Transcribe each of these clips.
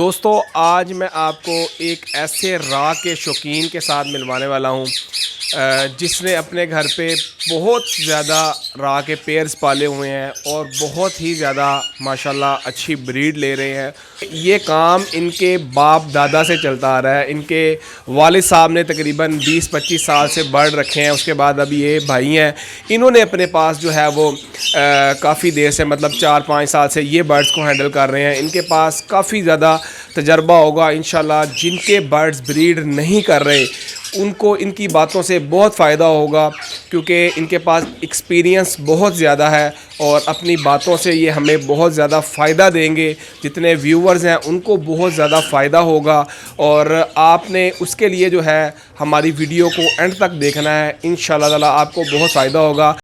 दोस्तों आज मैं आपको एक ऐसे राह के शौकीन के साथ मिलवाने वाला हूँ जिसने अपने घर पे बहुत ज़्यादा राह के पेयर्स पाले हुए हैं और बहुत ही ज़्यादा माशाल्लाह अच्छी ब्रीड ले रहे हैं। ये काम इनके बाप दादा से चलता आ रहा है। इनके वालिद साहब ने तकरीबन 20-25 साल से बर्ड रखे हैं। उसके बाद अभी ये भाई हैं, इन्होंने अपने पास जो है वो काफ़ी देर से मतलब 4-5 साल से ये बर्ड्स को हैंडल कर रहे हैं। इनके पास काफ़ी ज़्यादा तजर्बा होगा इंशाल्लाह। जिनके बर्ड्स ब्रीड नहीं कर रहे उनको इनकी बातों से बहुत फ़ायदा होगा, क्योंकि इनके पास एक्सपीरियंस बहुत ज़्यादा है और अपनी बातों से ये हमें बहुत ज़्यादा फ़ायदा देंगे। जितने व्यूवर्स हैं उनको बहुत ज़्यादा फ़ायदा होगा और आपने उसके लिए जो है हमारी वीडियो को एंड तक देखना है। इंशाल्लाह ताला आपको बहुत फ़ायदा होगा।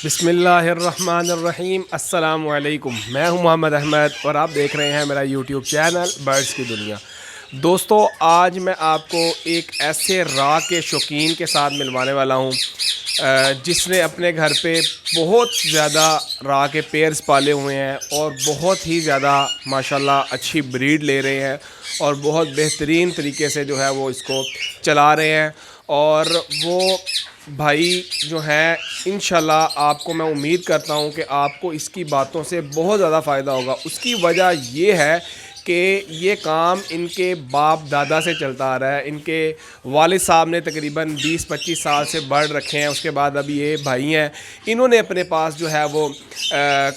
बिस्मिल्लाहिर्रहमानिर्रहीम, अस्सलामु अलैकुम। मैं हूं मोहम्मद अहमद और आप देख रहे हैं मेरा यूट्यूब चैनल बर्ड्स की दुनिया। दोस्तों आज मैं आपको एक ऐसे राह के शौकीन के साथ मिलवाने वाला हूं जिसने अपने घर पे बहुत ज़्यादा राह के पेयर्स पाले हुए हैं और बहुत ही ज़्यादा माशाल्लाह अच्छी ब्रीड ले रहे हैं और बहुत बेहतरीन तरीके से जो है वो इसको चला रहे हैं। और वो भाई जो हैं इंशाल्लाह आपको मैं उम्मीद करता हूं कि आपको इसकी बातों से बहुत ज़्यादा फ़ायदा होगा। उसकी वजह ये है कि ये काम इनके बाप दादा से चलता आ रहा है। इनके वालिद साहब ने तकरीबन 20-25 साल से बर्ड रखे हैं। उसके बाद अभी ये भाई हैं, इन्होंने अपने पास जो है वो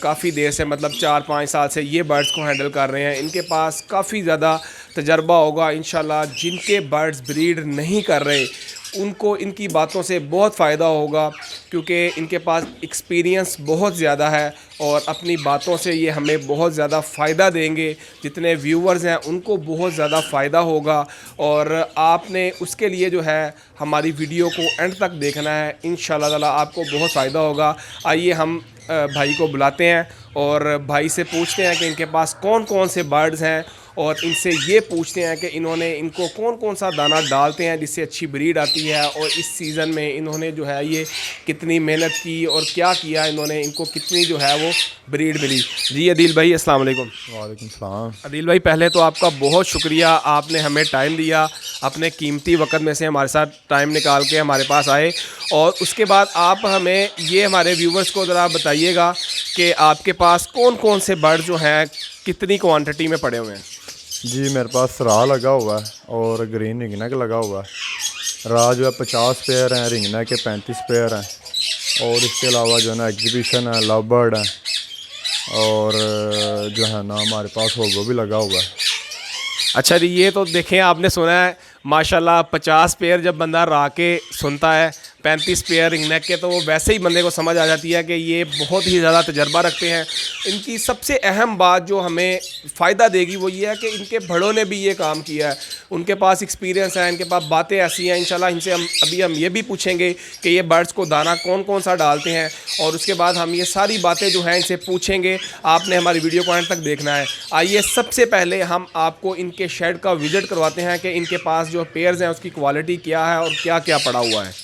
काफ़ी देर से मतलब 4-5 साल से ये बर्ड्स को हैंडल कर रहे हैं। इनके पास काफ़ी ज़्यादा तजर्बा होगा इंशाल्लाह। जिनके बर्ड्स ब्रीड नहीं कर रहे उनको इनकी बातों से बहुत फ़ायदा होगा, क्योंकि इनके पास एक्सपीरियंस बहुत ज़्यादा है और अपनी बातों से ये हमें बहुत ज़्यादा फ़ायदा देंगे। जितने व्यूवर्स हैं उनको बहुत ज़्यादा फ़ायदा होगा और आपने उसके लिए जो है हमारी वीडियो को एंड तक देखना है। इंशाल्लाह ताला आपको बहुत फ़ायदा होगा। आइए हम भाई को बुलाते हैं और भाई से पूछते हैं कि इनके पास कौन कौन से बर्ड्स हैं और इनसे ये पूछते हैं कि इनको कौन कौन सा दाना डालते हैं जिससे अच्छी ब्रीड आती है और इस सीज़न में इन्होंने जो है ये कितनी मेहनत की और क्या किया इन्होंने, इनको कितनी जो है वो ब्रीड मिली। जी अदील भाई अस्सलाम वालेकुम। वालेकुम सलाम। अदील भाई पहले तो आपका बहुत शुक्रिया, आपने हमें टाइम दिया, अपने कीमती वक्त में से हमारे साथ टाइम निकाल के हमारे पास आए। और उसके बाद आप हमें ये हमारे व्यूवर्स को ज़रा बताइएगा कि आपके पास कौन कौन से बर्ड जो हैं कितनी क्वांटिटी में पड़े हुए हैं। जी मेरे पास राह लगा हुआ है और ग्रीन रिंगनेक लगा हुआ है। राह जो है 50 पेयर हैं, रिंगनेक के 35 पेयर हैं और इसके अलावा जो है ना एग्जीबिशन है, लव बर्ड है और जो है ना हमारे पास होगो भी लगा हुआ है। अच्छा जी, ये तो देखें आपने सुना है माशाल्लाह 50 पेयर जब बंदा राह के सुनता है, 35 पेयर रिंगनेक के, तो वो वैसे ही बंदे को समझ आ जाती है कि ये बहुत ही ज़्यादा तजर्बा रखते हैं। इनकी सबसे अहम बात जो हमें फ़ायदा देगी वो ये है कि इनके बड़ों ने भी ये काम किया है, उनके पास एक्सपीरियंस है, इनके पास बातें ऐसी हैं। इंशाल्लाह इनसे हम ये भी पूछेंगे कि ये बर्ड्स को दाना कौन कौन सा डालते हैं और उसके बाद हम ये सारी बातें जो हैं इनसे पूछेंगे। आपने हमारी वीडियो को एंड तक देखना है। आइए सबसे पहले हम आपको इनके शेड का विज़िट करवाते हैं कि इनके पास जो पेयर्स हैं उसकी क्वालिटी क्या है और क्या क्या पड़ा हुआ है।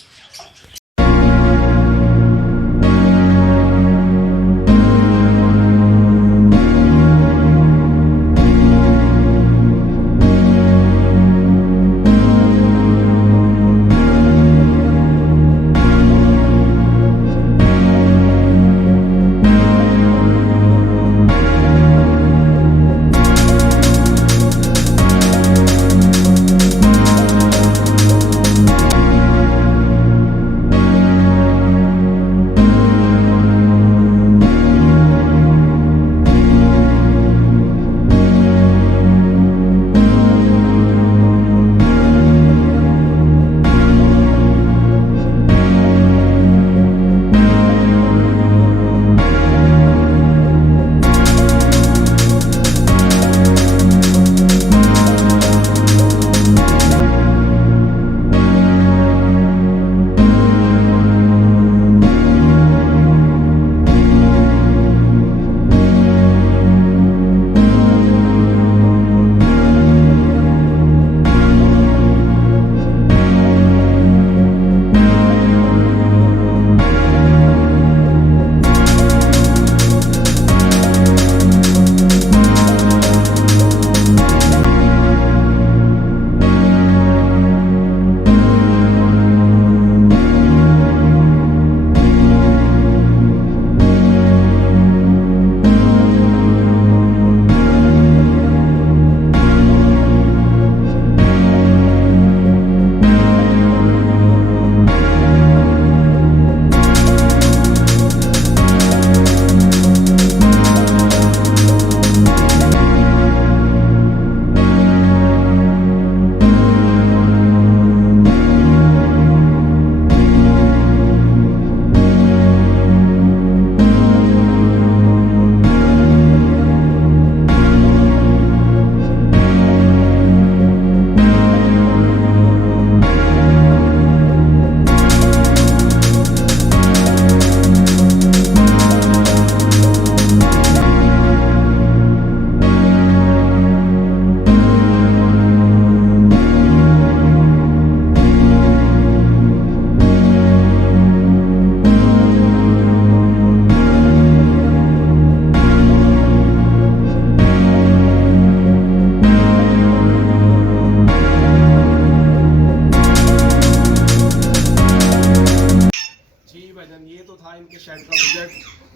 था इनके शेड का विजिट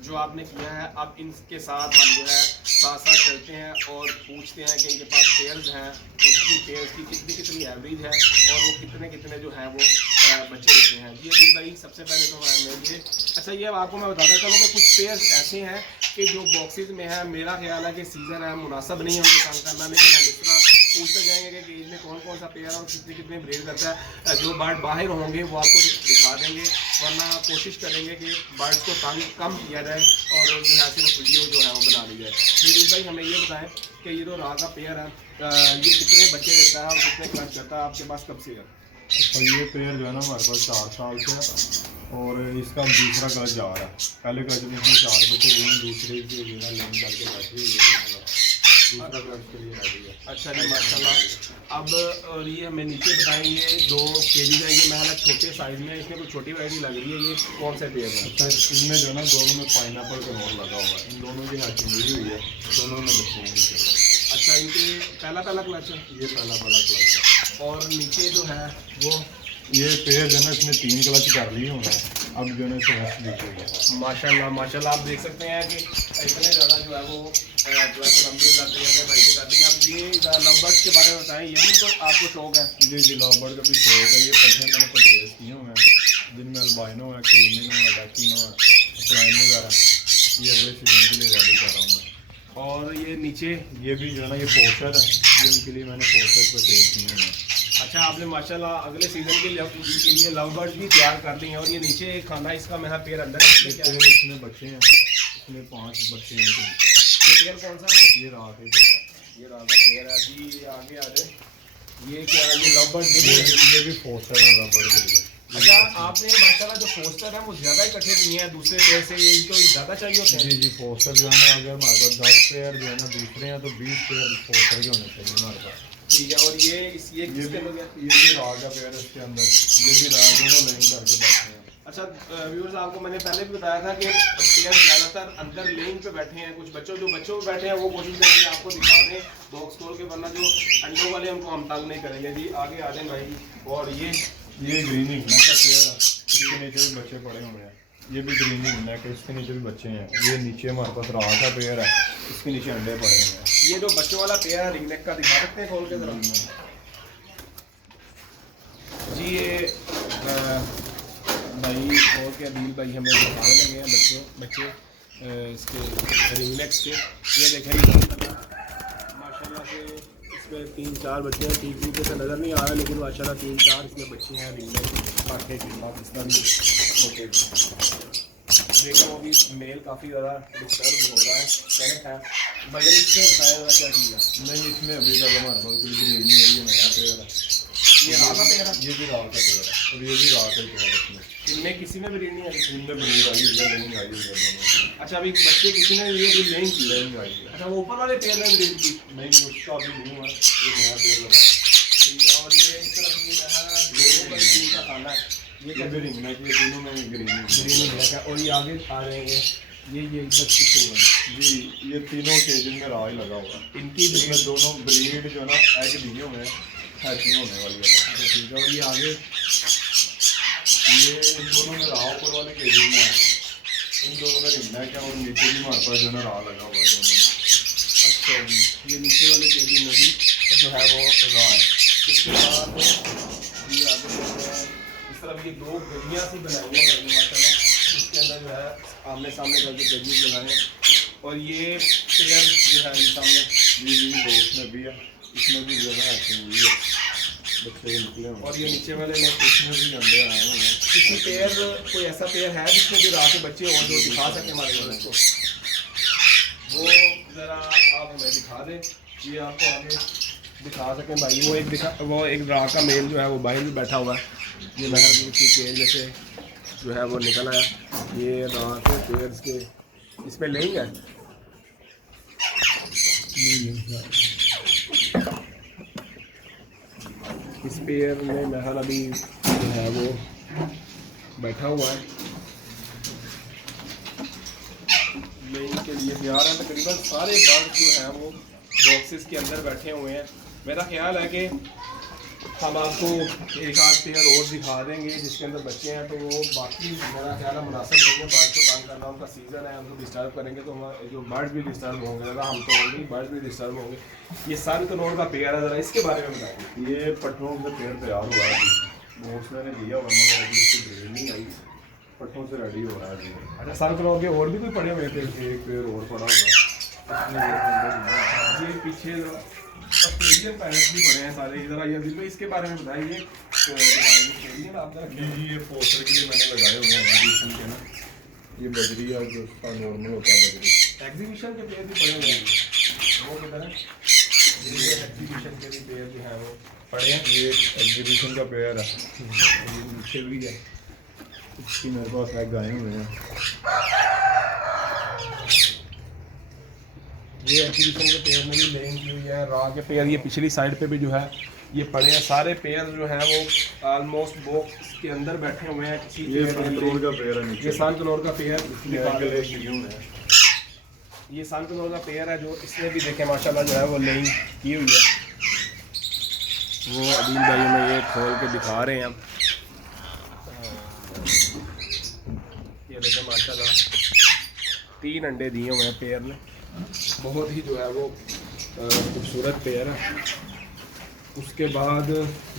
जो आपने किया है। अब इनके साथ हम जो है साथ साथ चलते हैं और पूछते हैं कि इनके पास पेयर्स हैं, उसकी पेयर्स की कितनी कितनी एवरेज है और वो कितने कितने जो है वो बच्चे देते हैं। ये दिल भाई सबसे पहले तो मैं ये अच्छा ये आपको मैं बताता चलूँ कि कुछ पेयर्स ऐसे हैं कि जो बॉक्सेस में है, मेरा ख्याल है कि सीज़न है मुनासिब नहीं है उनको तंग करना, लेकिन हम इस तरह पूछते जाएंगे कि केज में कौन कौन सा पेयर और कितने कितने ब्रीड करता है। जो बर्ड बाहर होंगे वो आपको दिखा देंगे, वरना कोशिश करेंगे कि बर्ड्स को तंग कम किया जाए और जो है सिर्फ वीडियो जो है वो बना ली जाए। दिल भाई हमें ये बताएं कि ये जो राह का पेयर है ये कितने बच्चे देता है और कितने क्लच करता है, आपके पास कब से है? अच्छा, ये पेयर जो है ना हमारे पास 4 साल से है और इसका दूसरा क्लच जा रहा है। पहले क्लच में इसमें 4 बच्चे हुए हैं, दूसरे के जो है लाइन करके बैठी हुई है, दूसरा क्लच के लिए रेडी है। अच्छा जी माशाल्लाह। अब और ये हमें नीचे बताएंगे 2 केजीज हैं, ये महला छोटे साइज़ में है, इसमें कोई छोटी वैरायटी लग रही है, ये कौन से पेयर है? अच्छा, इनमें जो है ना दोनों में पाइनएप्पल का रोल लगा हुआ है, इन दोनों की हैचिंग हुई हुई है, दोनों में बच्चे हैं। अच्छा, इनके पहला क्लच है, ये पहला क्लच है और नीचे जो है वो ये पेयर जो है ना इसने 3 क्लच कर लिए हुए हैं, अब जो है ना इसे रेस्ट दी हुई है। माशाल्लाह माशाल्लाह। आप देख सकते हैं कि इतने ज़्यादा जो है वो अलहमदिल्ला भाई से कर दी। अब ये लवबर्ड्स के बारे में बताएं, ये भी तो आपको शौक है? जी लवबर्ड का भी शौक है। ये पट्टे मैंने परचेज किए हुए हैं जिनमें अल्बाइनो है, क्रीमिनो है, डैकिनो है, फ्लाइन वगैरह, ये अगले सीजन के लिए रेडी कर रहा हूँ मैं। और ये नीचे ये भी जो है ना ये पोस्टर है, ये उनके लिए मैंने पोस्टर परचेज किए हुए हैं। अच्छा, आपने माशाल्लाह अगले सीज़न के लिए लवबर्ड्स भी तैयार कर दी हैं। और ये नीचे एक खाना इसका मेरा पेयर अंदर है, इसमें बच्चे हैं, इसमें 5 बच्चे हैं इनके नीचे। ये पेयर कौन सा? ये रात है, ये राधा पेयर है जी। ये आगे आ जाए, ये क्या है? ये लवबर्ड ये भी पोस्टर है रबड़ के लिए। अच्छा, आपने माशाल्लाह जो पोस्टर है वो ज़्यादा इकट्ठे किए हैं दूसरे पेयर से, ये तो ज़्यादा चाहिए होते हैं? जी पोस्टर जो है ना अगर हमारे पास 10 पेयर जो है ना दूसरे हैं तो 20 पेयर पोस्टर के होने चाहिए हमारे पास। ठीक है। और ये किसके हो गया? ये भी राग का पेयर है, इसके अंदर ये भी राग दोनों लाइन करके बैठे हैं। अच्छा व्यूअर्स, आपको मैंने पहले भी बताया था कि पेयर ज़्यादातर अंदर लेन पे बैठे हैं। कुछ बच्चों पे बैठे हैं वो कोशिश करेंगे आपको दिखा दें बॉक्स खोल के, वरना जो अंडों वाले उनको हम तंग नहीं करेंगे जी। आगे आ जाए भाई। और ये ग्रीनिंग नेक का पेयर है, इसके नीचे भी बच्चे पड़े हुए हैं। ये भी ग्रीनिंग नेक है, इसके नीचे भी बच्चे हैं। ये नीचे हमारे पास राग का पेयर है, इसके नीचे अंडे पड़े हुए हैं। ये जो बच्चों वाला पेयर है रिंग नेक का, दिखा सकते हैं खोल के जरा जी? ये भाई और क्या दिल भाई हमें दिखाने लगे हैं बच्चे इसके रिंग नेक्स के। ये देखें माशाल्लाह से इसमें 3-4 बच्चे हैं, ठीक तरीके से नज़र नहीं आ रहा, लेकिन माशाल्लाह 3-4 इसमें बच्चे हैं रिंग नेक पाखे के साथ। इसका भी ओके देखो, वो भी मेल काफ़ी ज़्यादा डिस्टर्ब हो रहा है, करेक्ट है। वजन इसमें बताया ज़रा क्या चीज़ है? नहीं, इसमें अभी तक हमारे पास कोई ब्रीड नहीं है, ये नया पेयर है। ये रात का पेयर है? ये भी रात का पेयर है और ये भी रात का पेयर है। इसमें इनमें किसी में ब्रीड नहीं है? इनमें ब्रीड आई हुई है, लेकिन आई हुई है दोनों। अच्छा, अभी बच्चे किसी ने ये भी नहीं की? लेकिन आई है। अच्छा, वो ऊपर वाले पेयर में ब्रीड की? नहीं, उसका अभी नहीं हुआ, ये नया पेयर लगा। ठीक है। और ये इस तरफ ये रहा दोनों का तीन का खाना है, ये भी रिंग नेक, ये तीनों में ग्रीन ग्रीन ब्लैक है। और ये आगे आ रहेंगे, ये इधर किसको है जी, ये तीनों केजिन में राज लगा हुआ है। इनकी इसमें ब्रीड? दोनों ब्रीड जो ना एग दिए हुए हैं, हैचिंग होने वाली है। अच्छा ठीक है। और ये आगे ये इन दोनों में राह ऊपर वाले केजिन में है, इन दोनों में रिंग नेक है और नीचे भी हमारे पास जो ना राह लगा हुआ है दोनों में। अच्छा ये नीचे वाले केजी में भी जो है वो राह है। इसके बाद ये आगे चलते हैं, इस तरफ ये 2 गलियाँ सी बनाई हैं मैंने माशाल्लाह, इसके अंदर जो है आमने सामने करके केजीज लगाए हैं। और ये पेयर जो है सामने ये दोस्त में भी है, इसमें भी जो है हैचिंग हुई है, बच्चे निकले हुए हैं। और ये नीचे वाले में इसमें भी अंडे आए हुए हैं। किसी पेयर कोई ऐसा पेयर है जिसमें भी रात के बच्चे हों जो दिखा सके हमारे दोस्त को? वो ज़रा आप हमें दिखा दें, ये आपको आगे दिखा सकें भाई। वो एक रात का मेल जो है वो बाहर भी बैठा हुआ है, ये महर की पेड़ में से जो है वो निकल आया। ये रात के पेड़ के इस पर लेंगे इस पेयर में महल अभी जो है वो बैठा हुआ है, लेने के लिए तैयार है। तकरीबन सारे बर्ड जो हैं वो बॉक्सेस के अंदर बैठे हुए हैं। मेरा ख्याल है कि हम आपको एक आध पेयर और दिखा देंगे जिसके अंदर बच्चे हैं, तो वो बाकी मेरा ख्याल है मुनासिब नहीं है बर्ड्स को तंग करना, उनका सीज़न है, उनको डिस्टर्ब करेंगे तो हमारे जो बर्ड्स भी डिस्टर्ब होंगे, ज़्यादा हम तो होंगे, बर्ड्स भी डिस्टर्ब होंगे। ये सन कनौर का पेयर है, ज़रा इसके बारे में बताइए। ये पट्टों से पेड़ तैयार हुआ है अभी, बॉक्स मैंने दिया हुआ है मगर अभी इसकी ब्रीड नहीं आई, पट्टों से रेडी हो रहा है अभी। अच्छा, सन कनौर के और भी कोई पड़े हुए थे? एक पेड़ और पड़ा हुआ है, ये पीछे ऑस्ट्रेलियन पैरेंट्स भी पड़े हैं सारे, इधर आइए अभी इसके बारे में बताइए। आप जी ये पोस्टर के लिए मैंने लगाए हुए हैं एग्जीबिशन के ना, ये बजरी है जो उसका नॉर्मल होता है बजरी। एग्जीबिशन के पेयर भी पड़े हुए हैं, वो किधर है? ये एग्जीबिशन के भी पेयर जो है वो पड़े हैं। ये एग्जीबिशन का पेयर है, ये नीचे भी है, इसकी मेरे पास है गाय हुए हैं। ये एग्जीबिशन के पेयर में भी लेन की हुई है, रॉ के पेयर ये पिछली साइड पे भी जो है ये पड़े हैं, सारे पेयर जो हैं वो ऑलमोस्ट बॉक्स के अंदर बैठे हुए हैं। किसी ये सन कनौर का पेयर है नीचे, ये सन कनौर का पेयर, ये सन कनौर का पेयर है जो इसमें भी देखें माशाल्लाह जो है वो लेन की हुई है। वो अदील भाई में ये खोल के दिखा रहे हैं हम, ये देखें माशाल्लाह 3 अंडे दिए हुए हैं पेयर ने, बहुत ही जो है वो खूबसूरत पेयर है। उसके बाद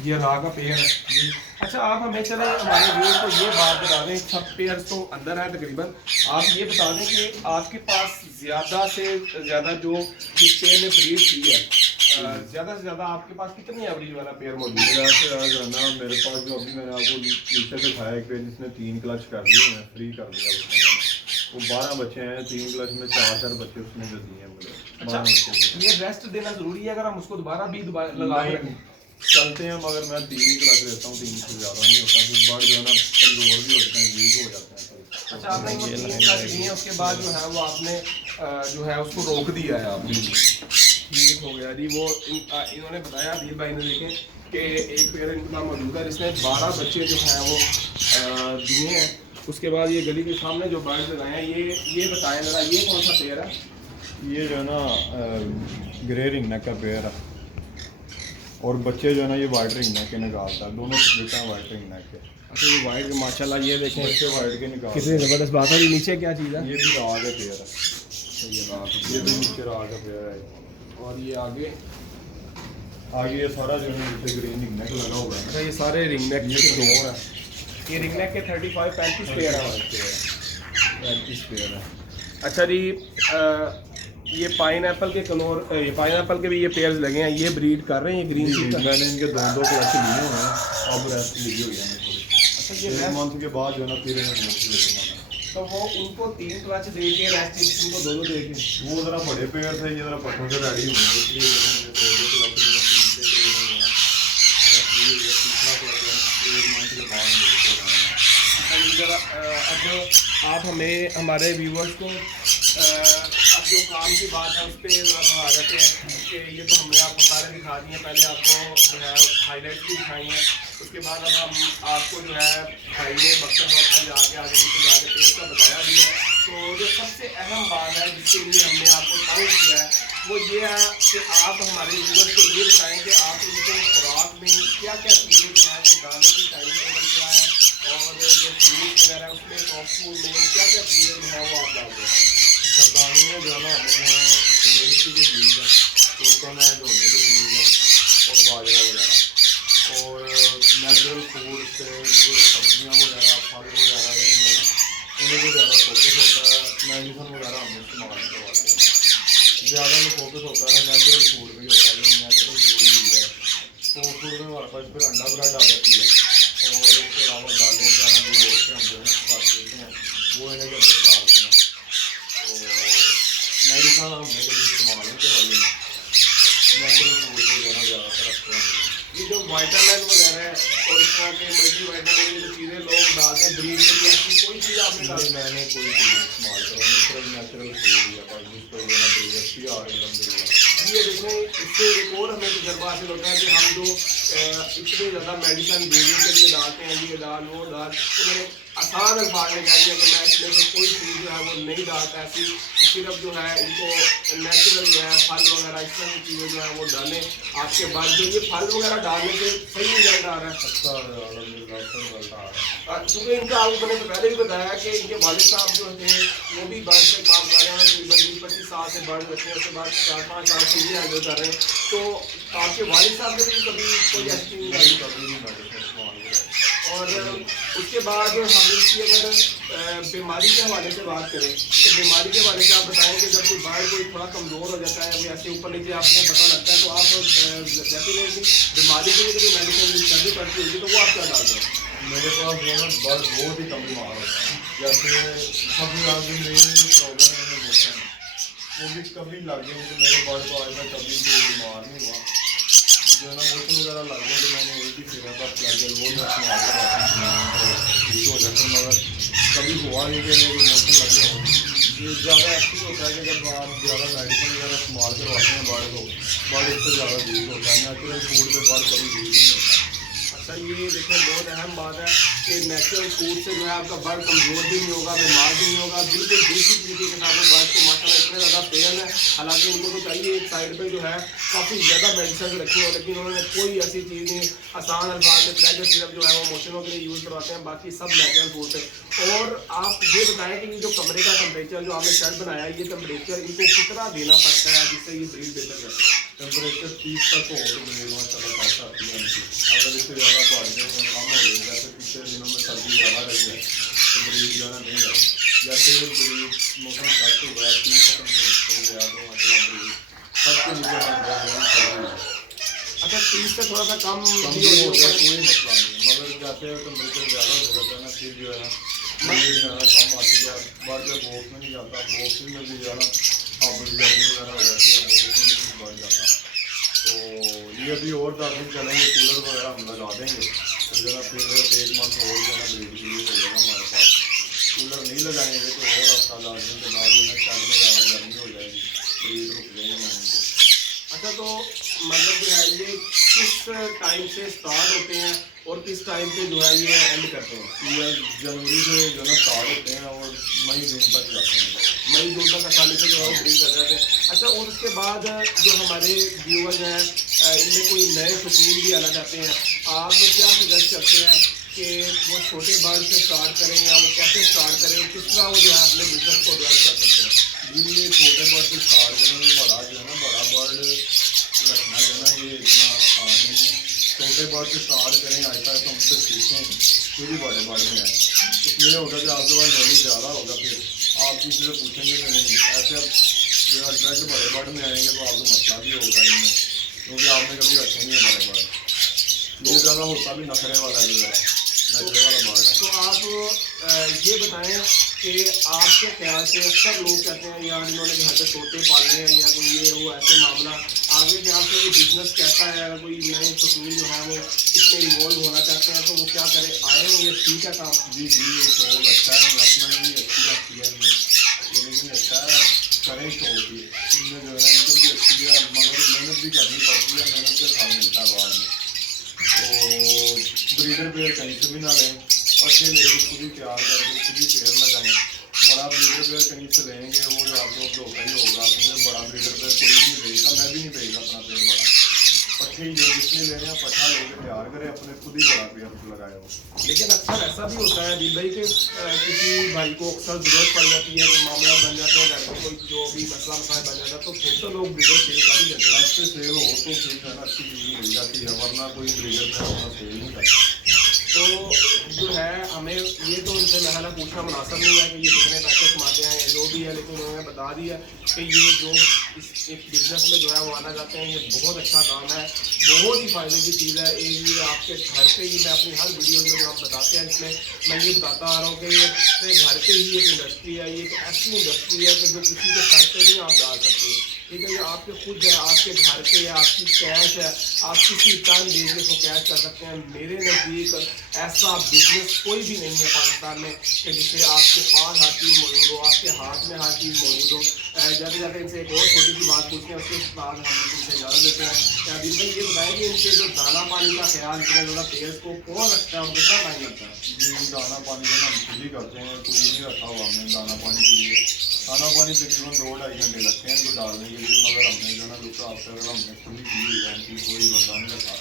ये रा का पेयर है। अच्छा, आप हमें चले हमारे व्यूअर्स को ये बात बता दें, सब पेयर्स तो अंदर है तकरीबन, आप ये बता दें कि आपके पास ज़्यादा से ज़्यादा जो जिस पेयर ने ब्रीड की है, ज़्यादा से ज़्यादा आपके पास कितनी एवरेज वाला पेयर मौजूद है? जो है ना मेरे पास जो अभी मैंने आपको नीचे दिखाया एक पेयर जिसने 3 क्लच कर दिए हैं, फ्री कर दिया उसने, वो 12 बच्चे हैं, 3 क्लच में 4 बच्चे उसने जो दिए हैं मुझे। अच्छा, ये रेस्ट देना ज़रूरी है अगर हम उसको दोबारा भी लगा चलते हैं, मगर मैं 3 क्लच देता हूँ, 3 से ज़्यादा नहीं होता, फिर बर्ड जो है ना कमज़ोर भी होते हैं, वीक हो जाते हैं। अच्छा, आपने वो 3 क्लच दिए, उसके बाद जो है वो आपने जो है उसको रोक दिया है आपने, ठीक हो गया जी। वो इन्होंने बताया अदील भाई ने देखें कि एक पेयर इनका मौजूद है जिसने 12 बच्चे जो हैं वो दिए हैं। उसके बाद ये गली के सामने जो बर्ड लगाए हैं, ये बताएं ज़रा, ये कौन सा पेयर है? ये जो है ना ग्रे रिंग नेक का पेयर है, और बच्चे जो है ना ये वाइट रिंग नेक के निकालता है, दोनों बेटा वाइट रिंग नेक के। अच्छा, ये वाइट माशाल्लाह, ये देखें बच्चे वाइट के निकाल, कितनी ज़बरदस्त बात है। ये नीचे क्या चीज़ है? ये भी राग का पेयर है, ये बात, ये भी नीचे राग का पेयर है, और ये आगे आगे ये सारा जो है नीचे ग्रीन रिंग नेक लगा हुआ है। अच्छा, ये सारे रिंग नेक ये तो 2 है, ये रिंग नेक के 35-35 पेयर है। 35 पेयर है। अच्छा जी, ये पाइनएप्पल के कनौर, ये पाइनएप्पल के भी ये पेयर्स लगे हैं, ये ब्रीड कर रहे हैं, ये ग्रीन जी, सी का। मैंने इनके 2 क्लच लिए हुए हैं, अब रेस्ट ली हुई है मैं थोड़ी। अच्छा, ये 1 मंथ के बाद जो है ना फिर इन्हें रेस्ट ले लूँगा। तो वो उनको 3 क्लच दे के रेस्ट इनको 2 दे के, वो ज़रा बड़े पेड़ थे, ये ज़रा पट्टों से रेडी हुए हैं, इसलिए जो है 2 क्लच लिए, 3 से रेस्ट ली हुई है, तीसरा क्लच है 1 मंथ के बाद ज़रा अब आप हमें हमारे व्यूवर्स को अब जो काम की बात है उस पर ज़रा आ जाते हैं कि ये तो हमने आपको सारे दिखा दिए, पहले आपको जो है हाईलाइट्स भी दिखाई हैं, उसके बाद अब हम आपको जो है भाई ने बक्सर वक्सर जाके आगे नीचे जाके पेड़ का बताया भी है। तो जो सबसे अहम बात है जिसके लिए हमने आपको तंग किया है वो ये है कि आप हमारे व्यूवर्स को ये बताएँ कि आप उनको खुराक में क्या क्या चीज़ें जो है वो डालने की टाइम टेबल क्या है, और जो फ्रूट वगैरह उसमें सॉफ्ट फूड में क्या क्या चीज़ें जो है वो आप डालते हैं? सरदानी में जो है ना मैंने सूरजमुखी के बीज है, तुरका में धोने के बीज है, और बाजरा वगैरह, और नेचुरल फूड से जो सब्जियाँ वगैरह फल वगैरह ये होंगे ना उन्हें भी ज़्यादा फोकस होता है, मेडिसन वगैरह हम इस्तेमाल नहीं करवाते हैं, ज़्यादा में फोकस होता है नेचुरल फूड भी होता है, जो नेचुरल फूड ही है। तो फूड में हमारे पास फिर अंडा ब्रेड आ जाती है, और इसके अलावा दालें वगैरह जो होते हैं हम जो है ना खा देते हैं, वो इन्हें जब तक डालते हैं। मेडिसन हमने कभी इस्तेमाल नहीं करवाई है, नेचुरल फूड को जो है ना ज़्यादातर रखते हैं। ये जो वाइटामिन वगैरह है और इस तरह के मल्टी वाइटामिन जो चीज़ें लोग डालते हैं ब्रीड के लिए, ऐसी कोई चीज़ आपने डाली? मैंने कोई चीज़ इस्तेमाल करा सिर्फ नेचुरल फूड या बस जिसको जो है ना ब्रीड अच्छी आ रही है। ये देखें, इससे एक और हमें तजर्बा हासिल होता है कि हम जो इतनी ज़्यादा मेडिसिन ब्रीडिंग के लिए डालते हैं, ये डाल वो डाल, तो मैंने आसान अल्फाज में कह दिया कि मैं इसमें से कोई चीज़ जो है वो नहीं डालता, ऐसी सिर्फ जो है इनको नेचुरल जो है फल वगैरह इस तरह की चीज़ें जो है वो डालें आपके बाद। जो ये फल वगैरह डालने से सही रिजल्ट आ रहा है। अच्छा रिजल्ट आ रहा है। क्योंकि इनका आपको मैंने पहले भी बताया कि इनके वालिद साहब जो थे वो भी बर्ड से काम कर रहे हैं, तकरीबन 20-25 साल से बर्ड रखे हैं, उसके बाद 4-5 साल से ये हैंडल कर रहे हैं। तो आपके वालिद साहब ने भी कभी कोई ऐसी और उसके बाद हम इसकी अगर बीमारी के हवाले से बात करें तो बीमारी के हवाले से आप बताएंगे जब कोई बाढ़ कोई थोड़ा कमज़ोर हो जाता है, ऐसे ऊपर नीचे आपको पता लगता है, तो आप डेफिनेटली बीमारी के लिए कोई मेडिसिन यूज करनी पड़ती होगी, तो वो आप क्या डालते हैं? मेरे पास जो है बर्ड बहुत ही कम बीमार होता है। जैसे सबसे ज़्यादा मेन प्रॉब्लम है मोशन, वो भी कभी लग गए तो मेरे बर्ड को आज तक कभी कोई बीमार नहीं हुआ। जो है ना मोशन वगैरह लग गए तो मैंने एक ही फिर पर फ्लैगल वो मैं इस्तेमाल करवाती हूँ ठीक हो जाता, मगर कभी हुआ नहीं कि मेरे मोशन लगे हों। ये ज़्यादा ऐसे होता है कि जब आप ज़्यादा मेडिसिन वगैरह इस्तेमाल करवाते हैं बर्ड को, बर्ड इससे ज़्यादा वीक होता है। नेचुरल फूड में बर्ड कभी वीक नहीं होता। अच्छा, ये देखिए बहुत अहम बात है कि नेचुरल फूड से जो है आपका बर्ड कमज़ोर भी नहीं होगा, बीमार भी नहीं होगा, बिल्कुल देसी तरीके के साथ बर्ड को माशाल्लाह इतने ज़्यादा पेड़ है। हालांकि उनको तो चाहिए एक साइड पे जो है काफ़ी ज़्यादा मेडिसिन रखी हो, लेकिन उन्होंने कोई ऐसी चीज़ नहीं, आसान अल्फाज में प्लेजर सिरप जो है वो मोशनों के लिए यूज़ करवाते हैं, बाकी सब नेचुरल फूड है। और आप ये बताएं कि ये जो कमरे का टेम्परेचर जो आपने शेड बनाया है, ये टेम्परेचर इनको कितना देना पड़ता है जिससे ये ब्रीड बेहतर करते हैं? टेम्परेचर 30 तक हो तो मेरे माशाल्लाह काफ़ी आती है उनकी। अगर इससे ज़्यादा बढ़ जाए तो कम हो जाए, जैसे पिछले दिनों में सर्दी ज़्यादा रही है तो ब्रीड ज़्यादा नहीं रही। जैसे ये ब्रीड मौसम सेट हो गया 30 तक हो गया तो मतलब ब्रीड सबके नीचे बन गया। अच्छा, 30 से थोड़ा सा कम भी हो गया कोई मसला नहीं, मगर जैसे टेम्परेचर ज़्यादा हो जाता है ना फिर जो है ना ब्रीड ज़्यादा कम आती है। बढ़ के बॉक्स में नहीं जाता, बॉक्स में भी ज़्यादा अब गर्मी वगैरह हो जाती है, बॉक्स में भी बढ़ जाता। तो ये अभी और 10 दिन चलेंगे, कूलर वगैरह हम लगा देंगे तो ज़रा फिर 1 मंथ और जो है ब्रीड के लिए हो जाएगा हमारे पास। कूलर नहीं लगाएंगे तो और हफ्ता 10 दिन के बाद जो है शहर में ज़्यादा गर्मी हो जाएगी, ब्रीड रुक जाएगी आने को। अच्छा, तो मतलब जो है ये किस टाइम से स्टार्ट होते हैं और किस टाइम पे जो है ये एंड करते हैं? ये जनवरी से जो है स्टार्ट होते हैं और मई जून तक जाते हैं। मई जून तक आसानी से जो है ब्रीड कर जाते हैं। अच्छा, और उसके बाद जो हमारे व्यूअर्स हैं इनमें कोई नए शौकीन भी आना चाहते हैं, आप क्या सजेस्ट करते हैं कि वो छोटे बर्ड से स्टार्ट करें या वो कैसे स्टार्ट करें, किस तरह वो जो है अपने बिजनेस को डेवलप कर सकते हैं? ये छोटे बर्ड से स्टार्ट करेंगे, बड़ा जो है ना बड़ा बर्ड रखना जो है ना ये इतना आसान नहीं है। छोटे बर्ड से स्टार्ट करें, आहिस्ता आहिस्ता उनसे सीखें, फिर ही बड़े बर्ड में आए। उसमें होगा कि आपके पास नॉलेज ज़्यादा होगा, फिर आप किसी से पूछेंगे कि नहीं। ऐसे अब जो है डायरेक्ट बड़े बर्ड में आएंगे तो आपको मसला भी होगा इनमें, क्योंकि आपने कभी रखे नहीं है बड़े बर्ड। ये ज़्यादा होता भी नखरे वाला है, जो है नखरे वाला बर्ड है। तो आप ये बताएं कि आपके ख्याल से अक्सर लोग कहते हैं यार इन्होंने घर पे तोते पाले हैं या कोई ये वो ऐसे मामला, आगे ख्याल से ये बिजनेस कैसा है? अगर कोई नए शौकीन जो है वो इसमें इन्वॉल्व होना चाहते हैं तो वो क्या करें? आए ये ठीक है काम? जी ये शौक अच्छा है, इन्वेस्टमेंट भी अच्छी लगती है इनमें, ये लेकिन अच्छा है करें शौक ही। इनमें जो है ना इनकम भी अच्छी है, मगर मेहनत भी करनी पड़ती है, मेहनत का फल मिलता है बाद में। तो ब्रीडर पेयर कहीं से भी ना लें, पट्टे लेके खुद ही तैयार करके खुद ही पेयर लगाएं। बड़ा ब्रीडर पेयर कहीं से लेंगे वो जो आपको धोखा ही होगा, क्योंकि बड़ा ब्रीडर पेयर कोई नहीं भेजता, मैं भी नहीं भेजता अपना पेयर बड़ा। पट्टे ही जो जिसने लेने हैं पट्टा लेके तैयार करें, अपने खुद ही बड़ा पेयर लगाए हो। लेकिन अक्सर ऐसा भी होता है दिल भाई कि किसी भाई को अक्सर ज़रूरत पड़ जाती है, तो मामला बन जाते हैं घर में, कोई जो भी मसला मसाइल बन जाता है तो फिर तो लोग ब्रीडर सेल कर ही देते हैं। ऐसे सेल हो तो फिर जो है ना अच्छी चीज़ मिल जाती है, वरना कोई ब्रीडर पेयर अपना सेल नहीं करता। तो जो है हमें ये तो उनसे महला पूछना मुनासिब नहीं है कि ये कितने पैसे कमाते हैं या जो भी है, लेकिन उन्होंने बता दिया कि ये जो इस एक बिज़नेस में जो है वो आना चाहते हैं, ये बहुत अच्छा काम है, बहुत ही फ़ायदे की चीज़ है। ये आपके घर पे ही, मैं अपनी हर वीडियो में जो आप बताते हैं इसमें मैं ये बताता आ रहा हूँ कि ये अपने घर पे ही एक इंडस्ट्री है, ये एक ऐसी इंडस्ट्री है कि जो किसी के सर पे नहीं आप डाल सकते। ठीक है, ये आपके खुद है, आपके घर पे है, आपकी कैश है, आप किसी टाइम बिजनेस को कैश कर सकते हैं। मेरे नज़दीक ऐसा बिजनेस कोई भी नहीं है पाकिस्तान में कि जिससे आपके पास हर चीज़ मौजूद हो, आपके हाथ में हर चीज़ मौजूद हो। जाते जाते इनसे एक और छोटी सी बात पूछते हैं, उसके बाद हम इनसे इजाज़त देते हैं। दिल भाई ये बताएं कि इनके जो दाना पानी का ख्याल इतना ज़्यादा पेड़ को कौन रखता है और कितना टाइम लगता है? जी दाना पानी जो हम खुद ही करते हैं, कोई नहीं रखा हुआ हमने दाना पानी के लिए। दाना पानी तकरीबन 2-2.5 घंटे लगते हैं इनको डालने के लिए, मगर हमने जो है ना लुक आफ्टर हमने खुद ही की हुई है, इनकी कोई बंदा नहीं रखा।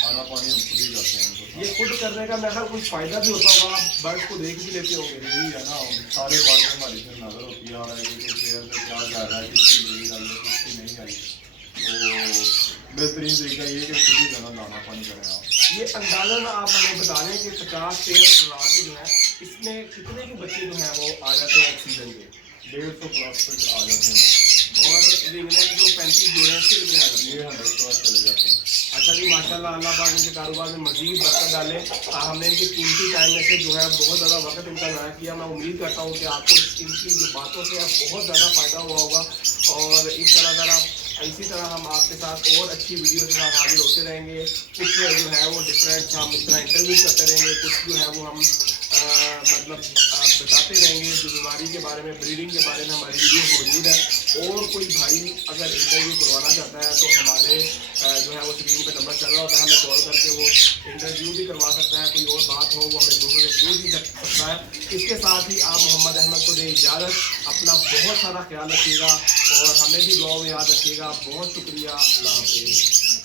दाना पानी हम खुद ही करते हैं इनको। ये खुद करने का मेरा कुछ फ़ायदा भी होता होगा, आप बर्ड्स को देख भी लेते होंगे। यही है ना, सारे बर्ड में हमारी से नज़र होती है, और कि पेड़ पे क्या जा रहा है, किसकी लेडी आई है, किसकी नहीं आई। तो बेहतरीन तरीका ये है कि खुद ही जो है ना दाना पानी करें आप। ये अंदाज़न आप हमें बता दें कि 50 पेड़ लगा के जो है इसमें कितने के बच्चे जो हैं वो आ जाते हैं एक सीज़न के? 150 प्लस तक आ जाते हैं। और रिंगनेट जो 35 जोड़े हैं इसके कितने आ जाते हैं? ये 100 प्लस चले जाते हैं। अच्छा जी, माशाल्लाह, अल्लाह पाक इनके कारोबार में मज़ीद बरकत डाले। हमने इनके कीमती टाइम में से जो है बहुत ज़्यादा वक्त इनका ज़ाया किया। मैं उम्मीद करता हूँ कि आपको इनकी जो बातों से बहुत ज़्यादा फ़ायदा हुआ होगा, और इंशाल्लाह ताला इसी तरह हम आपके साथ और अच्छी वीडियो के साथ हाजिर होते रहेंगे। कुछ जो है वो डिफरेंट हम इस तरह इंटरव्यू करते रहेंगे, कुछ जो है वो हम बताते रहेंगे जो बीमारी के बारे में, ब्रीडिंग के बारे में हमारी वीडियो मौजूद है। और कोई भाई अगर इंटरव्यू करवाना चाहता है तो हमारे जो है वो स्क्रीन पे नंबर चल रहा होता है, हमें कॉल करके वो इंटरव्यू भी करवा सकता है। कोई और बात हो वो हमें दूसरों से पूछ भी सकता है। इसके साथ ही आप मोहम्मद अहमद को दें इजाज़त। अपना बहुत सारा ख्याल रखिएगा और हमें भी दुआ में याद रखिएगा। बहुत शुक्रिया। अल्लाह हाफ़िज़।